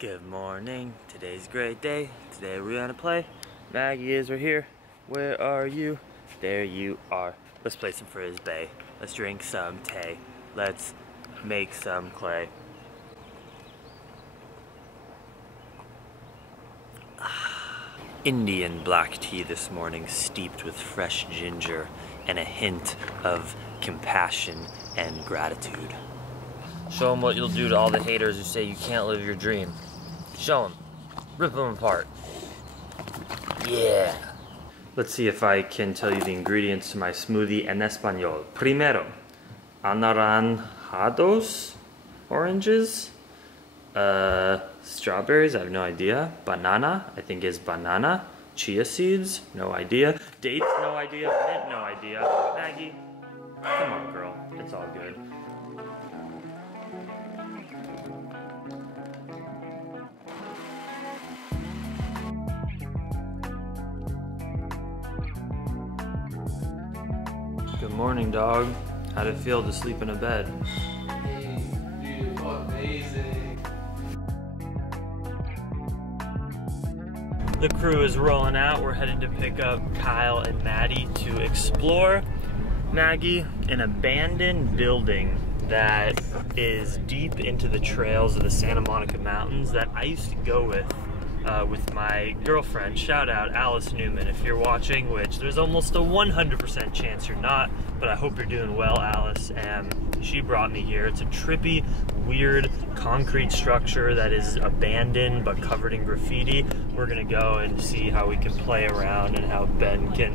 Good morning, today's a great day. Today we're gonna play. Maggie is right here. Where are you? There you are. Let's play some frisbee. Let's drink some tea. Let's make some clay. Indian black tea this morning, steeped with fresh ginger and a hint of compassion and gratitude. Show them what you'll do to all the haters who say you can't live your dream. Show them. Rip them apart. Yeah. Let's see if I can tell you the ingredients to my smoothie en español. Primero, anaranjados, oranges. Strawberries, I have no idea. Banana, I think is banana. Chia seeds, no idea. Dates, no idea. Mint, no idea. Maggie, come on girl, it's all good. Good morning, dog. How'd it feel to sleep in a bed? Hey, beautiful, amazing. The crew is rolling out. We're headed to pick up Kyle and Maddie to explore. Maggie, an abandoned building that is deep into the trails of the Santa Monica Mountains that I used to go with my girlfriend. Shout out Alice Newman if you're watching, which there's almost a 100% chance you're not, but I hope you're doing well, Alice. And she brought me here. It's a trippy, weird concrete structure that is abandoned but covered in graffiti. We're gonna go and see how we can play around and how Ben can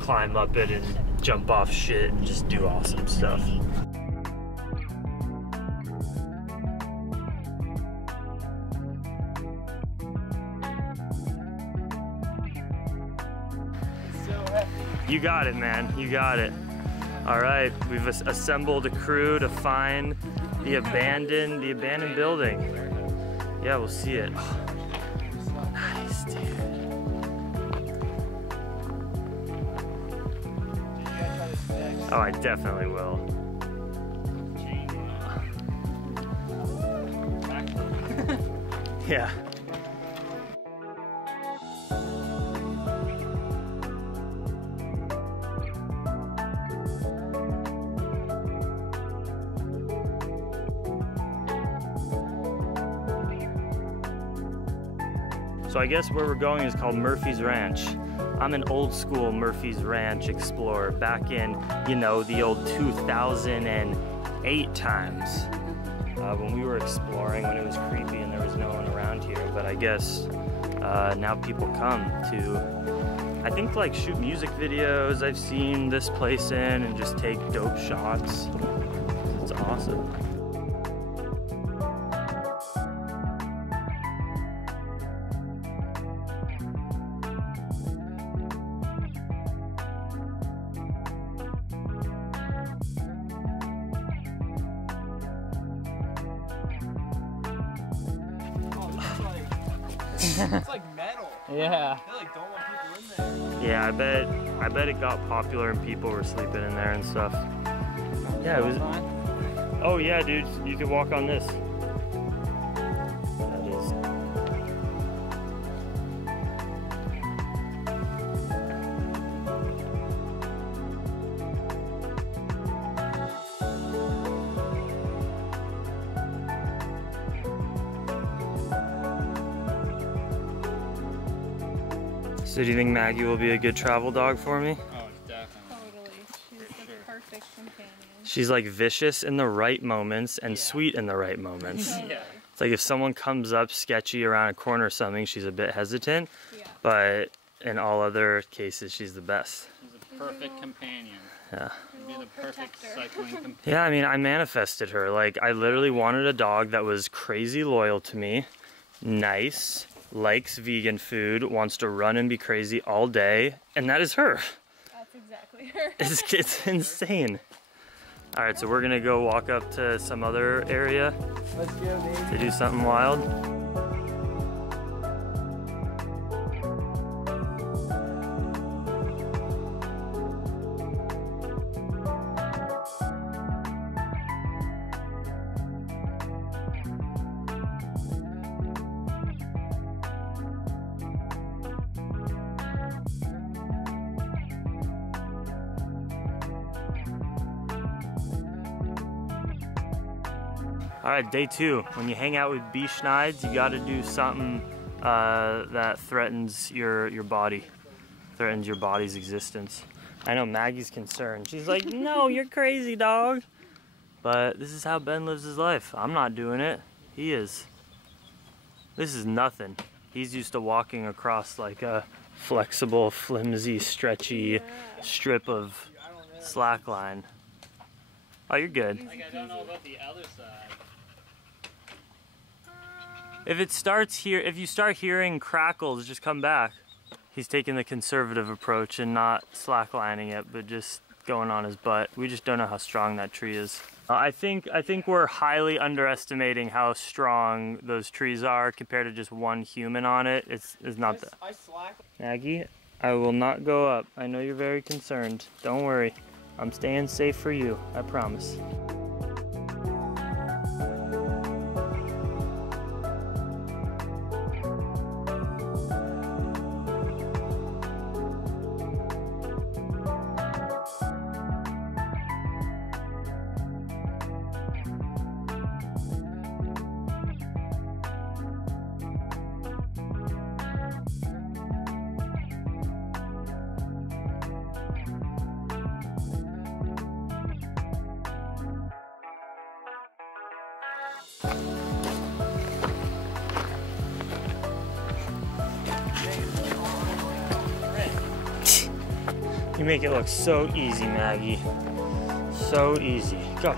climb up it and jump off shit and just do awesome stuff. You got it, man. You got it. All right, we've assembled a crew to find the abandoned building. Yeah, we'll see it. Oh, nice, dude. Oh, I definitely will. Yeah. So I guess where we're going is called Murphy's Ranch. I'm an old school Murphy's Ranch explorer back in, you know, the old 2008 times. When we were exploring, when it was creepy and there was no one around here. But I guess now people come to, I think, like shoot music videos. I've seen this place in and just take dope shots. It's awesome. It's like metal. Yeah. They like don't want people in there. Yeah, I bet it got popular and people were sleeping in there and stuff. Yeah, it was. Oh yeah, dude, you could walk on this. That is. So do you think Maggie will be a good travel dog for me? Oh, definitely. Totally. She's the perfect companion. She's like vicious in the right moments and sweet in the right moments. Totally. It's like if someone comes up sketchy around a corner or something, she's a bit hesitant. Yeah. But in all other cases, she's the best. She's a perfect companion. Yeah. She'd be the perfect cycling companion. Yeah, I mean, I manifested her. Like, I literally wanted a dog that was crazy loyal to me, nice, likes vegan food, wants to run and be crazy all day, and that is her. That's exactly her. It's insane. All right, so we're gonna go walk up to some other area Let's go, baby. to do something wild. All right, day 2. When you hang out with bee schneids, you got to do something that threatens your body, threatens your body's existence. I know Maggie's concerned. She's like, no, you're crazy, dog. But this is how Ben lives his life. I'm not doing it. He is. This is nothing. He's used to walking across like a flexible, flimsy, stretchy strip of slackline. Oh, you're good. Like, I don't know about the other side. If it starts here, if you start hearing crackles, just come back. He's taking the conservative approach and not slacklining it, but just going on his butt. We just don't know how strong that tree is. I think we're highly underestimating how strong those trees are compared to just one human on it. It's not that. Maggie, I will not go up. I know you're very concerned. Don't worry. I'm staying safe for you. I promise. You make it look so easy, Maggie. So easy. Go.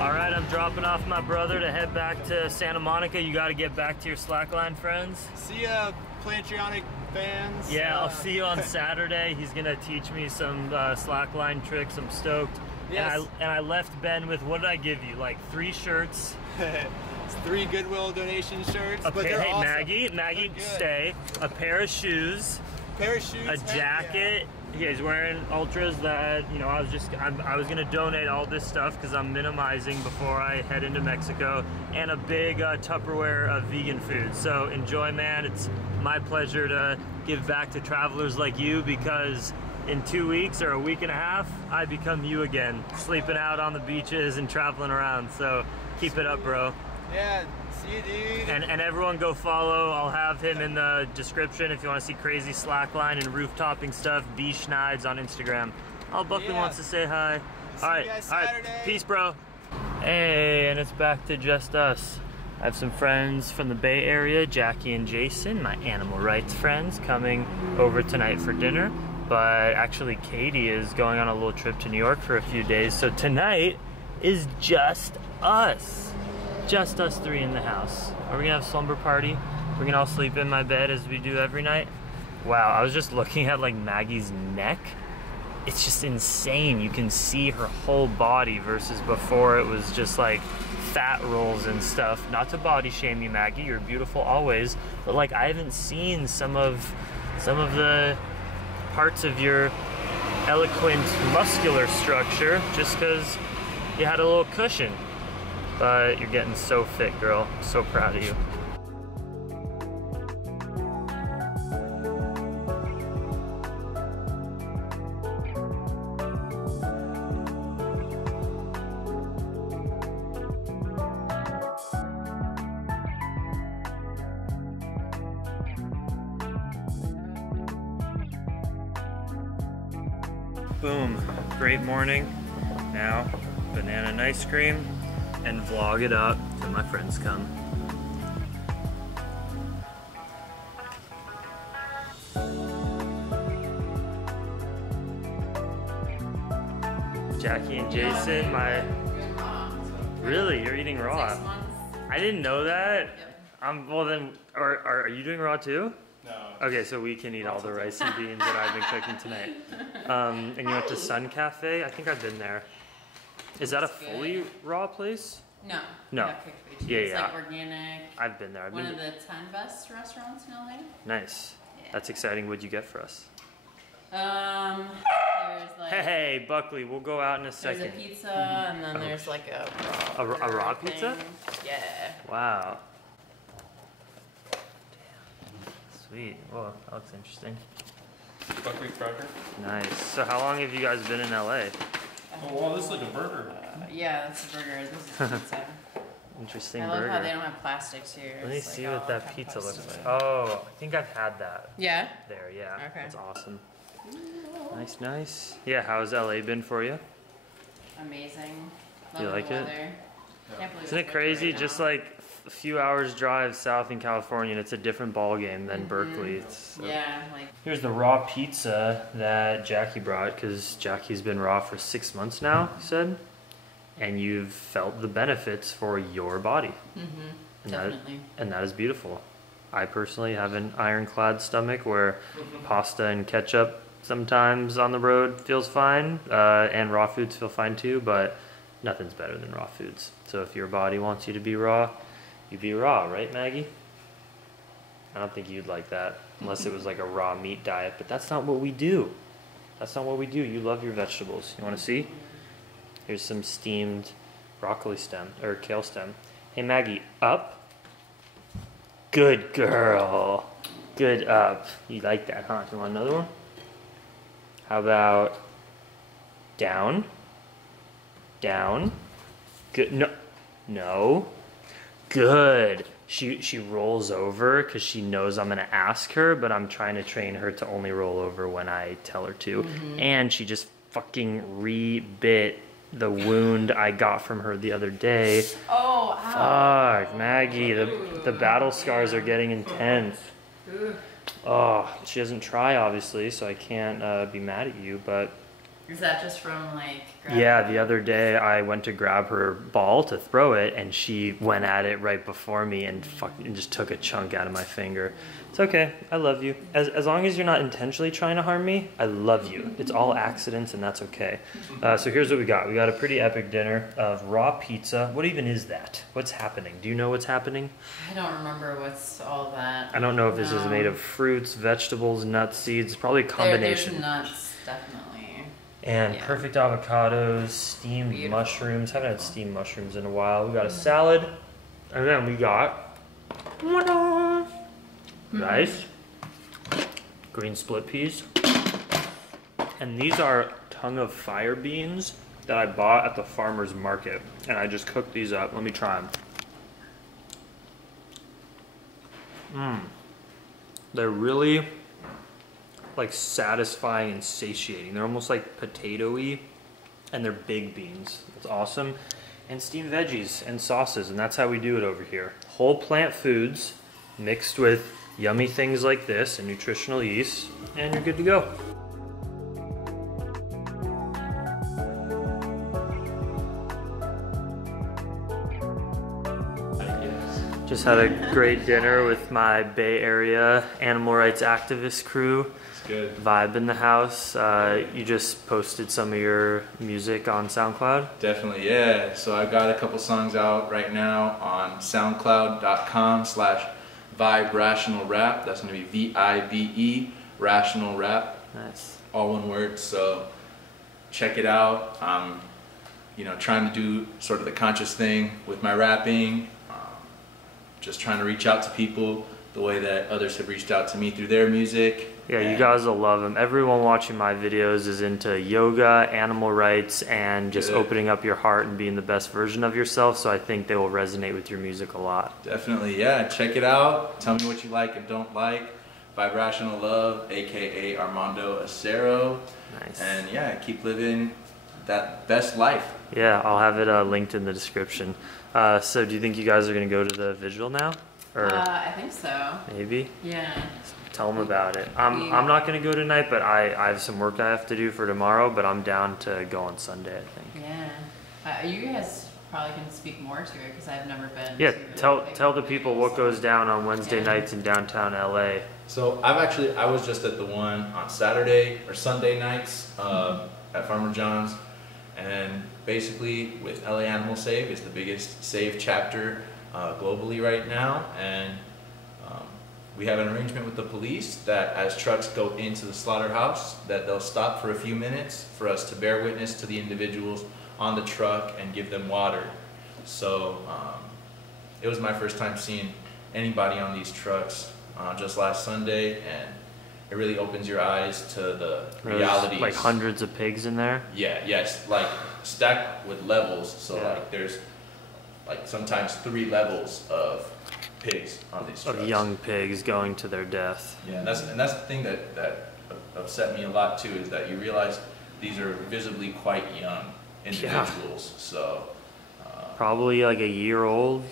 All right, I'm dropping off my brother to head back to Santa Monica. You got to get back to your slackline friends. See ya, Plantriotic fans. Yeah, I'll see you on Saturday. He's gonna teach me some slackline tricks. I'm stoked. Yes. And I left Ben with, what did I give you? Like 3 shirts. It's 3 Goodwill donation shirts. But they're Hey, awesome. Maggie, stay. A pair of shoes. A jacket. Yeah, he's wearing Ultras that, you know, I was gonna donate all this stuff because I'm minimizing before I head into Mexico, and a big Tupperware of vegan food. So enjoy, man. It's my pleasure to give back to travelers like you, because in 2 weeks or a week and a half, I become you again, sleeping out on the beaches and traveling around. So keep it up, bro. Yeah, see you, dude. And everyone go follow. I'll have him in the description if you want to see crazy slackline and roof-topping stuff. Bee Schneids on Instagram. Oh, Buckley wants to say hi. See you guys Saturday. Peace, bro. Hey, and it's back to just us. I have some friends from the Bay Area, Jackie and Jason, my animal rights friends, coming over tonight for dinner. But actually, Katie is going on a little trip to New York for a few days. So tonight is just us. Just us 3 in the house. Are we gonna have a slumber party? We're gonna all sleep in my bed as we do every night? Wow, I was just looking at like Maggie's neck. It's just insane. You can see her whole body versus before it was just like fat rolls and stuff. Not to body shame you, Maggie, you're beautiful always, but like I haven't seen some of the parts of your eloquent muscular structure just because you had a little cushion. But you're getting so fit, girl. I'm so proud of you. Boom. Great morning. Now, banana and ice cream. And vlog it up till my friends come. Jackie and Jason, Really? You're eating raw? 6 months. I didn't know that. Yep. Well then, are you doing raw too? No. Okay, so we can eat all the rice and beans that I've been cooking tonight. And you went to Sun Cafe? I think I've been there. Is that a fully raw place? No. No. We have cooked food. Yeah, It's yeah. like organic. I've been there. One of the 10 best restaurants in LA. Nice. Yeah. That's exciting. What'd you get for us? There's like. Hey, Buckley, we'll go out in a There's second. a pizza, and then there's like a raw thing. pizza? Yeah. Wow. Damn. Sweet. Whoa, that looks interesting. Buckwheat cracker. Nice. So how long have you guys been in LA? Oh, wow, this is like a burger. Yeah, that's a burger. This is pizza. Interesting I love burger. how they don't have plastics here. Let me It's see like what all that kind of pizza looks plastic. like. Oh, I think I've had that. Yeah? There, yeah. Okay. That's awesome. Nice, nice. Yeah, how's LA been for you? Amazing. You Love like the it? weather. Can't believe Isn't it it's crazy? right Just now. like a few hours drive south in California, and it's a different ball game than Berkeley. It's, Yeah, like Here's the raw pizza that Jackie brought, because Jackie's been raw for 6 months now, he said. And you've felt the benefits for your body. And definitely. that is beautiful. I personally have an ironclad stomach where pasta and ketchup sometimes on the road feels fine, and raw foods feel fine too, but nothing's better than raw foods. So if your body wants you to be raw, you be raw, right, Maggie? I don't think you'd like that unless it was like a raw meat diet, but that's not what we do. That's not what we do. You love your vegetables. You want to see? Here's some steamed broccoli stem, or kale stem. Hey, Maggie, up. Good girl. Good up. You like that, huh? You want another one? How about down? Down. Good. No. No. Good. She rolls over because she knows I'm gonna ask her, but I'm trying to train her to only roll over when I tell her to. And she just fucking re-bit the wound I got from her the other day. Oh, ow. Fuck, Maggie, the battle scars are getting intense. Oh, she doesn't try, obviously, so I can't be mad at you, but... Is that just from like... Yeah, the other day I went to grab her ball to throw it, and she went at it right before me and fucking just took a chunk out of my finger. It's okay, I love you. As long as you're not intentionally trying to harm me, I love you. It's all accidents, and that's okay. So here's what we got. We got a pretty epic dinner of raw pizza. What even is that? What's happening? Do you know what's happening? I don't remember what's all that. I don't know if this is made of fruits, vegetables, nuts, seeds. Probably a combination. There's nuts, definitely. And Yeah. perfect avocados, steamed Beautiful. mushrooms. Haven't had steamed mushrooms in a while. We got a salad, and then we got rice, green split peas, and these are tongue of fire beans that I bought at the farmer's market, and I just cooked these up. Let me try them. They're really like satisfying and satiating. They're almost like potato-y, and they're big beans. It's awesome. And steamed veggies and sauces, and that's how we do it over here. Whole plant foods mixed with yummy things like this and nutritional yeast, and you're good to go. Just had a great dinner with my Bay Area animal rights activist crew. It's good. Vibe in the house. You just posted some of your music on SoundCloud? Definitely, yeah. So I got a couple songs out right now on soundcloud.com/viberationalrap. That's gonna be VIBE, rational rap. Nice. All one word, so check it out. I'm, trying to do sort of the conscious thing with my rapping. Just trying to reach out to people the way that others have reached out to me through their music. Yeah, you guys will love them. Everyone watching my videos is into yoga, animal rights, and just opening up your heart and being the best version of yourself, so I think they will resonate with your music a lot. Definitely, yeah. Check it out. Tell me what you like and don't like. Vibrational Love, aka Armando Acero. Nice. And yeah, keep living that best life. Yeah, I'll have it linked in the description. So do you think you guys are going to go to the visual now? Or I think so. maybe? Yeah. Tell them about it. I'm not going to go tonight, but I have some work I have to do for tomorrow, but I'm down to go on Sunday, I think. Yeah. You guys probably can speak more to it because I've never been. Yeah, to tell the people what goes down on Wednesday Yeah. nights in downtown LA. So I was just at the one on Saturday or Sunday nights at Farmer John's, and basically with LA Animal Save, it's the biggest save chapter globally right now, and we have an arrangement with the police that as trucks go into the slaughterhouse, that they'll stop for a few minutes for us to bear witness to the individuals on the truck and give them water. So it was my first time seeing anybody on these trucks just last Sunday, and it really opens your eyes to the realities. Like hundreds of pigs in there? Yeah, yes, like stacked with levels. So Yeah. like there's like sometimes 3 levels of pigs on these trucks. Of young pigs going to their death. Yeah, and that's the thing that upset me a lot too, is that you realize these are visibly quite young individuals. Yeah. So probably like a year old,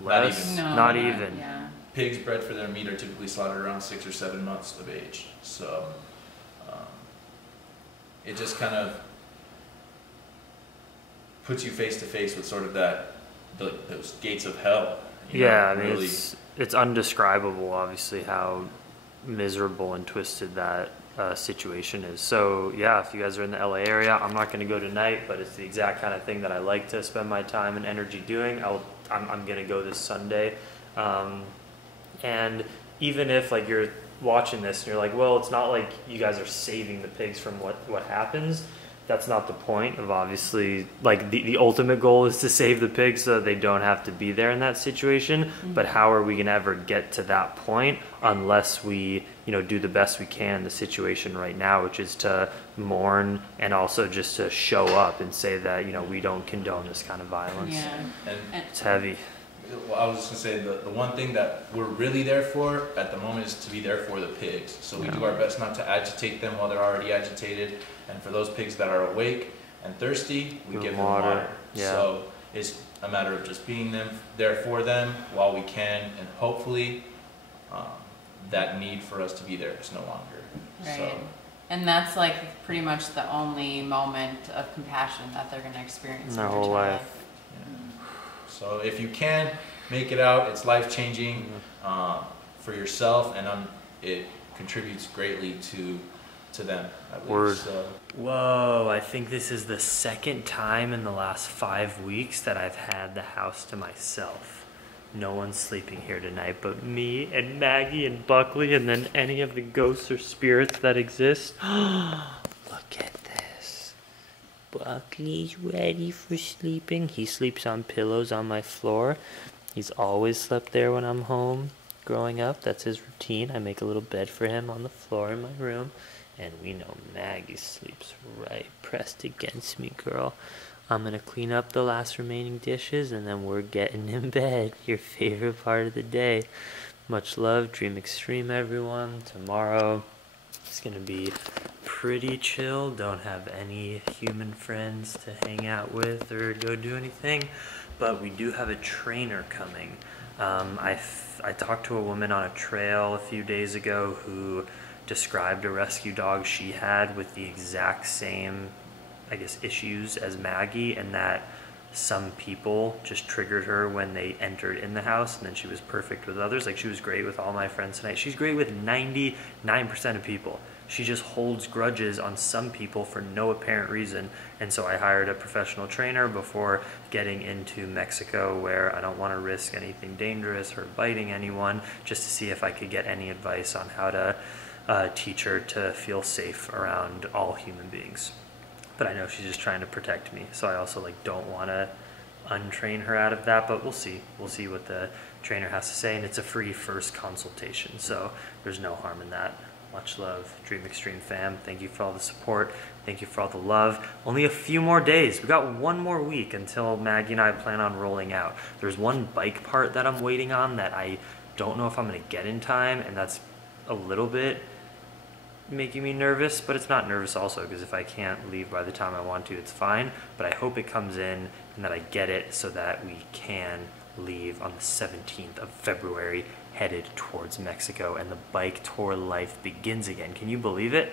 less, not even. Yeah. Pigs bred for their meat are typically slaughtered around 6 or 7 months of age. So it just kind of puts you face to face with sort of those gates of hell. Yeah, I mean, really, it's undescribable, obviously, how miserable and twisted that situation is. So yeah, if you guys are in the LA area, I'm not going to go tonight, but it's the exact kind of thing that I like to spend my time and energy doing. I'm going to go this Sunday. And even if like you're watching this and you're like, well, it's not like you guys are saving the pigs from what happens. That's not the point of, obviously, like the ultimate goal is to save the pigs so that they don't have to be there in that situation. Mm-hmm. But how are we going to ever get to that point unless we, do the best we can in the situation right now, which is to mourn and also just to show up and say that, we don't condone this kind of violence. Yeah. And it's heavy. Well, I was just going to say, the one thing that we're really there for at the moment is to be there for the pigs. So we do our best not to agitate them while they're already agitated. And for those pigs that are awake and thirsty, we give them water. Yeah. So it's a matter of just being there for them while we can, and hopefully that need for us to be there is no longer. Right. So, and that's like pretty much the only moment of compassion that they're going to experience in their their whole life. yeah. So if you can make it out, it's life-changing for yourself, and it contributes greatly to them, at least. Word. So. Whoa, I think this is the second time in the last 5 weeks that I've had the house to myself. No one's sleeping here tonight but me and Maggie and Buckley, and then any of the ghosts or spirits that exist. Look at this. Buckley's ready for sleeping. He sleeps on pillows on my floor. He's always slept there when I'm home growing up. That's his routine. I make a little bed for him on the floor in my room. And we know Maggie sleeps right pressed against me, girl. I'm going to clean up the last remaining dishes, and then we're getting in bed. Your favorite part of the day. Much love. Dream extreme, everyone. Tomorrow it's going to be pretty chill. Don't have any human friends to hang out with or go do anything. But we do have a trainer coming. I talked to a woman on a trail a few days ago who described a rescue dog she had with the exact same, I guess, issues as Maggie, and that some people just triggered her when they entered in the house, and then she was perfect with others. Like, she was great with all my friends tonight. She's great with 99% of people. She just holds grudges on some people for no apparent reason. And so I hired a professional trainer before getting into Mexico, where I don't want to risk anything dangerous or biting anyone, just to see if I could get any advice on how to teach her to feel safe around all human beings. But I know she's just trying to protect me, so I also don't want to untrain her out of that, but we'll see what the trainer has to say, and it's a free first consultation, so there's no harm in that. Much love, Dream Extreme fam. Thank you for all the support. Thank you for all the love. Only a few more days. We got one more week until Maggie and I plan on rolling out. There's one bike part that I'm waiting on that I don't know if I'm going to get in time, and that's a little bit making me nervous, but it's not nervous also, because if I can't leave by the time I want to, it's fine. But I hope it comes in and that I get it so that we can leave on the 17th of February, headed towards Mexico, and the bike tour life begins again. Can you believe it?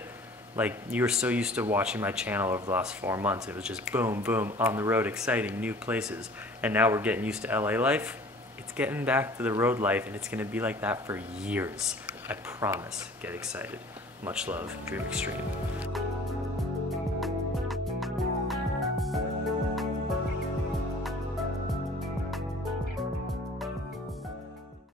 Like, you were so used to watching my channel over the last 4 months. It was just boom, boom, on the road, exciting, new places. And now we're getting used to LA life. It's getting back to the road life, and it's gonna be like that for years. I promise. Get excited. Much love, Dream Extreme.